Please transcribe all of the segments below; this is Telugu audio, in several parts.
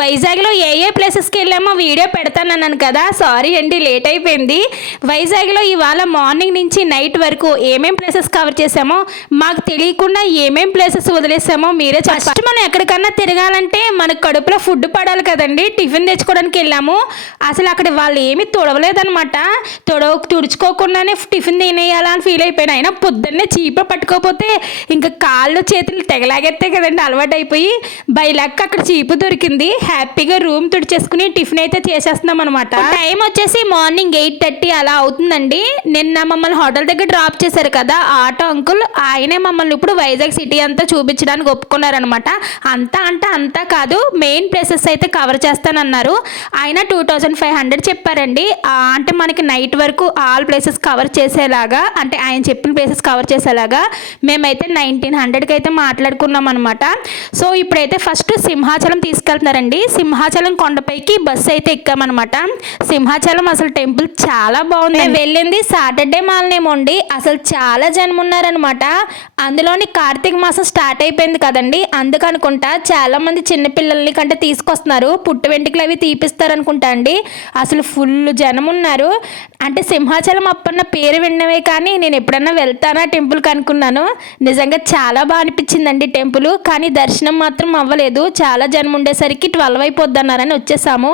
వైజాగ్లో ఏ ఏ ప్లేసెస్కి వెళ్ళామో వీడియో పెడతానన్నాను కదా. సారీ అండి లేట్ అయిపోయింది. వైజాగ్లో ఇవాళ మార్నింగ్ నుంచి నైట్ వరకు ఏమేం ప్లేసెస్ కవర్ చేసామో మాకు తెలియకుండా ఏమేం ప్లేసెస్ వదిలేసామో మీరే ఫస్ట్ మనం ఎక్కడికన్నా తిరగాలంటే మన కడుపులో ఫుడ్ పడాలి కదండి. టిఫిన్ తెచ్చుకోవడానికి వెళ్ళాము. అసలు అక్కడ వాళ్ళు ఏమీ తొడవలేదనమాట తొడవ తుడుచుకోకుండానే టిఫిన్ తినేయాలా అని ఫీల్ అయిపోయినా. అయినా పొద్దున్నే చీప పట్టుకోకపోతే ఇంకా కాళ్ళు చేతులు తెగలాగెత్తే కదండి అలవాటు అయిపోయి బయలక్క అక్కడ చీపు దొరికింది. హ్యాపీగా రూమ్ తుడిచేసుకుని టిఫిన్ అయితే చేసేస్తున్నాం అనమాట టైం వచ్చేసి మార్నింగ్ ఎయిట్ థర్టీ అలా అవుతుందండి. నిన్న మమ్మల్ని హోటల్ దగ్గర డ్రాప్ చేశారు కదా ఆటో అంకుల్ ఆయనే మమ్మల్ని ఇప్పుడు వైజాగ్ సిటీ అంతా చూపించడానికి ఒప్పుకున్నారనమాట అంతా అంటే అంతా కాదు మెయిన్ ప్లేసెస్ అయితే కవర్ చేస్తానన్నారు. ఆయన టూ థౌజండ్ ఫైవ్ హండ్రెడ్ చెప్పారండి. అంటే మనకి నైట్ వరకు ఆల్ ప్లేసెస్ కవర్ చేసేలాగా అంటే ఆయన చెప్పిన ప్లేసెస్ కవర్ చేసేలాగా మేమైతే నైన్టీన్ హండ్రెడ్కి అయితే మాట్లాడుకున్నాం అనమాట సో ఇప్పుడైతే ఫస్ట్ సింహాచలం తీసుకెళ్తున్నారండి. సింహాచలం కొండపైకి బస్సు అయితే ఎక్కామన్నమాట. సింహాచలం అసలు టెంపుల్ చాలా బాగుంది వెళ్ళింది సాటర్డే మాలనేమోండి. అసలు చాలా జనం ఉన్నారనమాట అందులోని కార్తీక మాసం స్టార్ట్ అయిపోయింది కదండి. అందుకనుకుంటా చాలా మంది చిన్నపిల్లల్ని కంటే తీసుకొస్తున్నారు. పుట్టు వెంట్రుకలు అవి తీపిస్తారు అనుకుంటా అండి. అసలు ఫుల్ జనం ఉన్నారు అంటే సింహాచలం అప్పన్న పేరు విన్నవే కానీ నేను ఎప్పుడన్నా వెళ్తానా టెంపుల్కి అనుకున్నాను. నిజంగా చాలా బాగా అనిపించిందండి టెంపుల్. కానీ దర్శనం మాత్రం అవ్వలేదు. చాలా జనం ఉండేసరికి ట్వెల్వ్ అయిపోద్ది అన్నారని వచ్చేసాము.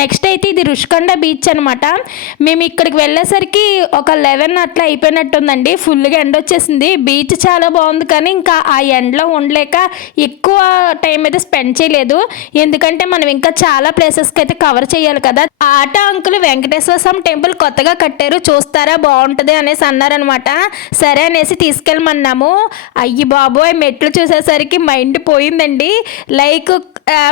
నెక్స్ట్ అయితే ఇది రుషికొండ బీచ్ అనమాట మేము ఇక్కడికి వెళ్ళేసరికి ఒక లెవెన్ అట్లా అయిపోయినట్టుందండి. ఫుల్గా ఎండ వచ్చేసింది. బీచ్ చాలా బాగుంది కానీ ఇంకా ఆ ఎండలో ఉండలేక ఎక్కువ టైం అయితే స్పెండ్ చేయలేదు. ఎందుకంటే మనం ఇంకా చాలా ప్లేసెస్కి అయితే కవర్ చేయాలి కదా. ఆట అంకుల్ వెంకటేశ్వర స్వామి టెంపుల్ కొత్తగా కట్టారు. చూస్తారా? బాగుంటుంది అనేసి అన్నారనమాట సరే అనేసి తీసుకెళ్ళమన్నాము. అయ్యి బాబోయ్ మెట్లు చూసేసరికి మైండ్ పోయిందండి. లైక్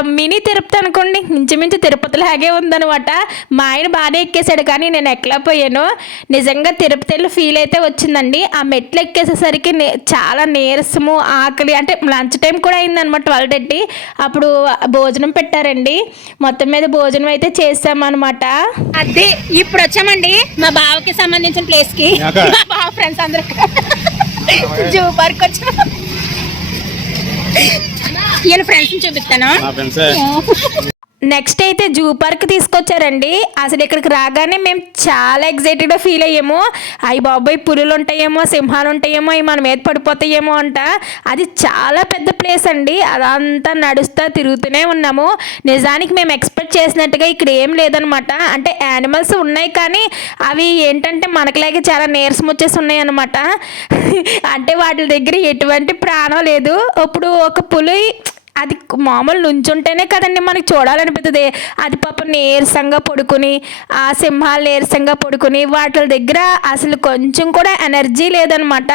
మినీ తిరుపతి అనుకోండి. ఇంచుమించు తిరుపతి లాగే ఉందనమాట మా ఆయన బాగానే ఎక్కేసాడు కానీ నేను ఎక్కలేకపోయాను నిజంగా తిరుపతి వెళ్ళి ఫీల్ అయితే వచ్చిందండి. ఆ మెట్లు ఎక్కేసేసరికి నే- చాలా నీరసము ఆకలి అంటే లంచ్ టైం కూడా అయిందనమాట ట్వెల్వ్ థర్టీ అప్పుడు భోజనం పెట్టారండి. మొత్తం మీద భోజనం అయితే చేసామన్నమాట. అదే ఇప్పుడు వచ్చామండి. మా బావకి సంబంధించిన ప్లేస్కి? మా బావ ఫ్రెండ్స్ అందరూ. జూ పార్క్ వచ్చాము. ఈయన ఫ్రెండ్స్ని చూపిస్తాను. నెక్స్ట్ అయితే జూ పార్క్ తీసుకొచ్చారండి. అసలు ఇక్కడికి రాగానే మేము చాలా ఎగ్జైటెడ్గా ఫీల్ అయ్యాము. అవి బాబాయ్ పులులు ఉంటాయేమో సింహాలు ఉంటాయేమో అవి మన మీద పడిపోతాయేమో అంట. అది చాలా పెద్ద ప్లేస్ అండి. అదంతా నడుస్తా తిరుగుతూనే ఉన్నాము. నిజానికి మేము ఎక్స్పెక్ట్ చేసినట్టుగా ఇక్కడ ఏం లేదనమాట. అంటే యానిమల్స్ ఉన్నాయి కానీ అవి ఏంటంటే మనకులాగే చాలా నీరసం వచ్చేసి ఉన్నాయి అనమాట అంటే వాటి దగ్గర ఎటువంటి ప్రాణం లేదు. ఇప్పుడు ఒక పులి అది మామూలు నుంచుంటేనే కదండి మనకి చూడాలనిపిస్తుంది అది పాపం నీరసంగా పడుకుని ఆ సింహాలు నీరసంగా పడుకుని వాటి దగ్గర అసలు కొంచెం కూడా ఎనర్జీ లేదనమాట.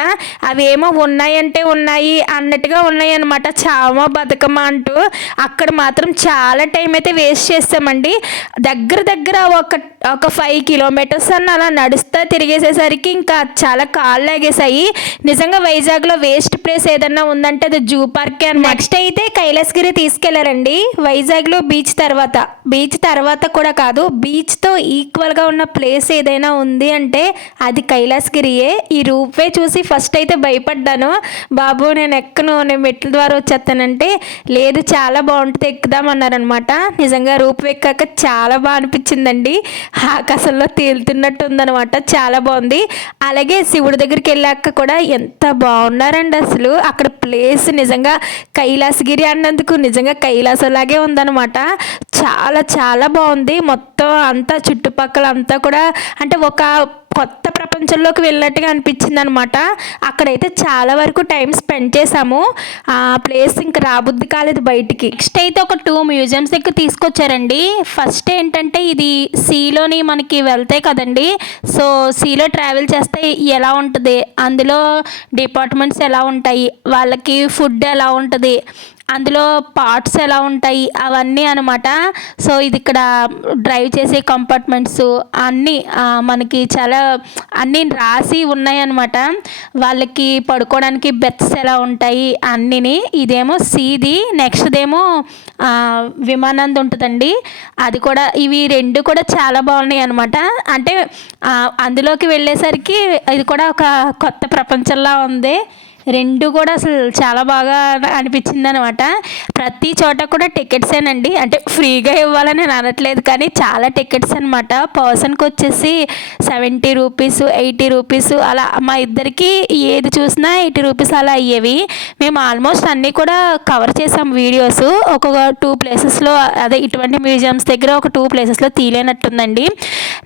అవి ఏమో ఉన్నాయంటే ఉన్నాయి అన్నట్టుగా ఉన్నాయి అనమాట చావమా బతకమా అంటూ అక్కడ మాత్రం చాలా టైం అయితే వేస్ట్ చేస్తామండి. దగ్గర దగ్గర ఒక ఒక ఫైవ్ కిలోమీటర్స్ అన్న అలా నడుస్తా తిరిగేసేసరికి ఇంకా చాలా కాళ్ళు లాగేసాయి నిజంగా వైజాగ్లో వేస్ట్ ప్లేస్ ఏదన్నా ఉందంటే అది జూ పార్కే అని నెక్స్ట్ అయితే కైలాసగిరి తీసుకెళ్ళారండి. వైజాగ్లో బీచ్ తర్వాత. బీచ్ తర్వాత కూడా కాదు బీచ్తో ఈక్వల్గా ఉన్న ప్లేస్ ఏదైనా ఉంది అంటే అది కైలాసగిరియే. ఈ రూపే చూసి ఫస్ట్ అయితే భయపడ్డాను. బాబు నేను ఎక్కను నేను మెట్ల ద్వారా వచ్చేస్తానంటే లేదు చాలా బాగుంటుంది ఎక్కుదామన్నారనమాట నిజంగా రూపు ఎక్కాక చాలా బాగా అనిపించిందండి. ఆకాశంలో తేలుతున్నట్టు ఉందనమాట చాలా బాగుంది. అలాగే శివుడి దగ్గరికి వెళ్ళాక కూడా ఎంత బాగున్నారండి అసలు. అక్కడ ప్లేస్ నిజంగా కైలాసగిరి మాట్లాడినందుకు నిజంగా కైలాసంలాగే ఉందన్నమాట. చాలా చాలా బాగుంది. మొత్తం అంతా చుట్టుపక్కల అంతా కూడా అంటే ఒక కొత్త ప్రపంచంలోకి వెళ్ళినట్టుగా అనిపించింది అనమాట అక్కడైతే చాలా వరకు టైం స్పెండ్ చేసాము ఆ ప్లేస్ ఇంకా రాబుద్ది కాలేదు బయటికి. నెక్స్ట్ అయితే ఒక టూ మ్యూజియంస్ దగ్గర తీసుకొచ్చారండి. ఫస్ట్ ఏంటంటే ఇది సీలోని మనకి వెళ్తాయి కదండి. సో సీలో ట్రావెల్ చేస్తే ఎలా ఉంటుంది? అందులో డిపార్ట్మెంట్స్ ఎలా ఉంటాయి? వాళ్ళకి ఫుడ్ ఎలా ఉంటుంది? అందులో పార్ట్స్ ఎలా ఉంటాయి అవన్నీ అనమాట సో ఇది ఇక్కడ డ్రైవ్ చేసే కంపార్ట్మెంట్స్ అన్నీ మనకి చాలా అన్నీ రాసి ఉన్నాయి అనమాట వాళ్ళకి పడుకోవడానికి బెత్స్ ఎలా ఉంటాయి అన్నీని. ఇదేమో సీది నెక్స్ట్దేమో విమానంది ఉంటుందండి. అది కూడా ఇవి రెండు కూడా చాలా బాగున్నాయి అనమాట అంటే అందులోకి వెళ్ళేసరికి ఇది కూడా ఒక కొత్త ప్రపంచంలా ఉంది. రెండు కూడా అసలు చాలా బాగా అనిపించింది అనమాట ప్రతి చోట కూడా టికెట్సేనండి అంటే ఫ్రీగా ఇవ్వాలని నేను అనట్లేదు కానీ చాలా టికెట్స్ అనమాట పర్సన్కి వచ్చేసి సెవెంటీ రూపీస్ ఎయిటీ రూపీస్ అలా మా ఇద్దరికి ఏది చూసినా ఎయిటీ రూపీస్ అలా అయ్యేవి. మేము ఆల్మోస్ట్ అన్నీ కూడా కవర్ చేసాం వీడియోస్ ఒక్కొక్క టూ ప్లేసెస్లో అదే ఇటువంటి మ్యూజియంస్ దగ్గర ఒక టూ ప్లేసెస్లో తీలేనట్టుందండి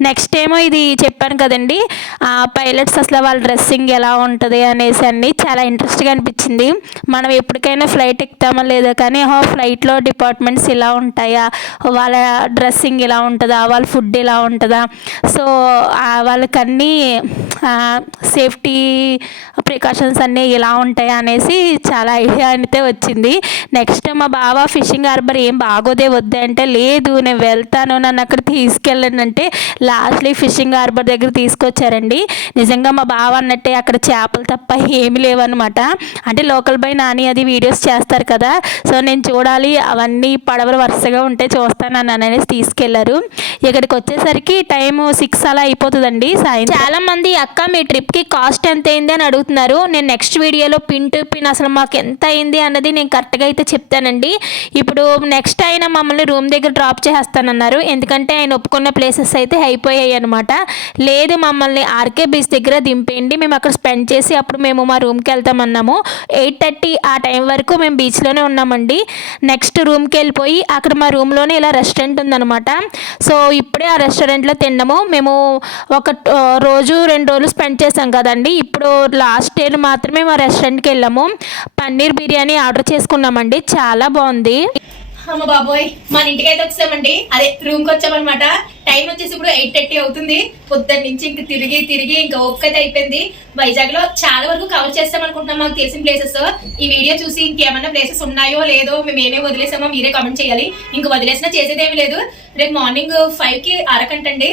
నెక్స్ట్ ఏమో ఇది చెప్పాను కదండి. ఆ పైలట్స్ అసలు వాళ్ళ డ్రెస్సింగ్ ఎలా ఉంటుంది అనేసి అన్ని చాలా ఇంట్రెస్ట్గా అనిపించింది. మనం ఎప్పటికైనా ఫ్లైట్ ఎక్కుతామా లేదా కానీ ఓహో ఫ్లైట్లో డిపార్ట్మెంట్స్ ఇలా ఉంటాయా? వాళ్ళ డ్రెస్సింగ్ ఇలా ఉంటుందా? వాళ్ళ ఫుడ్ ఇలా ఉంటుందా? సో వాళ్ళకన్నీ సేఫ్టీ ప్రికాషన్స్ అన్నీ ఇలా ఉంటాయి అనేసి చాలా ఐడియా అయితే వచ్చింది. నెక్స్ట్ మా బావ ఫిషింగ్ హార్బర్ ఏం బాగోదే వద్దే అంటే లేదు నేను వెళ్తాను నన్ను అక్కడ తీసుకెళ్ళను అంటే లాస్ట్లీ ఫిషింగ్ హార్బర్ దగ్గర తీసుకొచ్చారండి. నిజంగా మా బావ అన్నట్టే అక్కడ చేపలు తప్ప ఏమి లేవన్నమాట. అంటే లోకల్ బై నాని అది వీడియోస్ చేస్తారు కదా సో నేను చూడాలి అవన్నీ పడవలు వరుసగా ఉంటే చూస్తాను అని అనేసి తీసుకెళ్ళారు. ఇక్కడికి వచ్చేసరికి టైం సిక్స్ అలా అయిపోతుందండి సాయంత్రం. చాలా మంది అక్క మీ ట్రిప్కి కాస్ట్ ఎంత అయింది అని అడుగుతున్నారు. నేను నెక్స్ట్ వీడియోలో పిన్ టు పిన్ అసలు మాకు ఎంత అయింది అన్నది నేను కరెక్ట్గా అయితే చెప్తానండి. ఇప్పుడు నెక్స్ట్ ఆయన మమ్మల్ని రూమ్ దగ్గర డ్రాప్ చేస్తానన్నారు ఎందుకంటే ఆయన ఒప్పుకున్న ప్లేసెస్ అయితే అయిపోయాయి అనమాట లేదు మమ్మల్ని ఆర్కే బీచ్ దగ్గర దింపేయండి. మేము అక్కడ స్పెండ్ చేసి అప్పుడు మేము మా రూమ్కి వెళ్తామన్నాము ఎయిట్ థర్టీ ఆ టైం వరకు మేము బీచ్లోనే ఉన్నామండి. నెక్స్ట్ రూమ్కి వెళ్ళిపోయి అక్కడ మా రూమ్లోనే ఇలా రెస్టారెంట్ ఉందన్నమాట. సో ఇప్పుడే ఆ రెస్టారెంట్లో తిన్నాము. మేము ఒక రోజు రెండు రోజులు స్పెండ్ చేసాం కదండి. ఇప్పుడు లాస్ట్ డే మాత్రమే మా రెస్టారెంట్కి వెళ్ళాము. పన్నీర్ బిర్యానీ ఆర్డర్ చేసుకున్నామండి. చాలా బాగుంది. అమ్మ బాబోయ్ మన ఇంటికి అయితే వచ్చామండి. అదే రూమ్కి వచ్చామన్నమాట. టైం వచ్చేసి ఇప్పుడు ఎయిట్ థర్టీ అవుతుంది. పొద్దున్న నుంచి ఇంక తిరిగి తిరిగి ఇంకా ఒక్కతే అయిపోయింది. వైజాగ్లో చాలా వరకు కవర్ చేస్తాం అనుకుంటున్నాం మాకు తెలిసిన ప్లేసెస్ ఈ వీడియో చూసి ఇంకేమైనా ప్లేసెస్ ఉన్నాయో లేదో మేము ఏమేమి వదిలేసామో మీరే కామెంట్ చేయాలి. ఇంక వదిలేసినా చేసేదేమీ లేదు. రేపు మార్నింగ్ ఫైవ్కి అరకంటండి.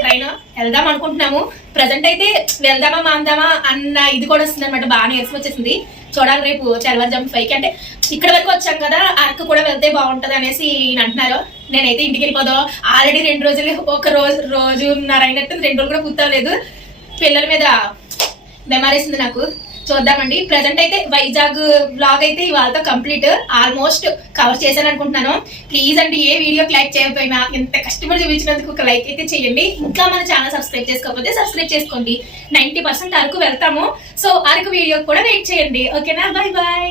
ట్రైన్ వెళ్దాం అనుకుంటున్నాము. ప్రజెంట్ అయితే వెళ్దామా మాందామా అన్న ఇది కూడా వస్తుంది అనమాట బాగా నీరసం వచ్చేసింది. చూడాలి రేపు తెల్లవారుజాము ఫైవ్కి అంటే ఇక్కడ వరకు వచ్చాం కదా అరకు కూడా వెళ్తే బాగుంటుంది అనేసి అంటున్నారు. నేనైతే ఇంటికి వెళ్ళిపోదాం. ఆల్రెడీ రెండు రోజులు ఒక రోజు రోజున్నర అయినట్టు రెండు రోజులు కూడా పూర్తవలేదు పిల్లల మీద బెమారేసింది నాకు. చూద్దామండి. ప్రజెంట్ అయితే వైజాగ్ బ్లాగ్ అయితే ఇవాళతో కంప్లీట్ ఆల్మోస్ట్ కవర్ చేశాను అనుకుంటున్నాను ప్లీజ్ అండి ఏ వీడియోకి లైక్ చేయకపోయినా ఎంత కస్టమర్ చూపించినందుకు ఒక లైక్ అయితే చేయండి. ఇంకా మన ఛానల్ సబ్స్క్రైబ్ చేసుకోకపోతే సబ్స్క్రైబ్ చేసుకోండి. నైంటీ పర్సెంట్ అరకు వెళ్తాము. సో అరకు వీడియో కూడా వెయిట్ చేయండి. ఓకేనా బాయ్ బాయ్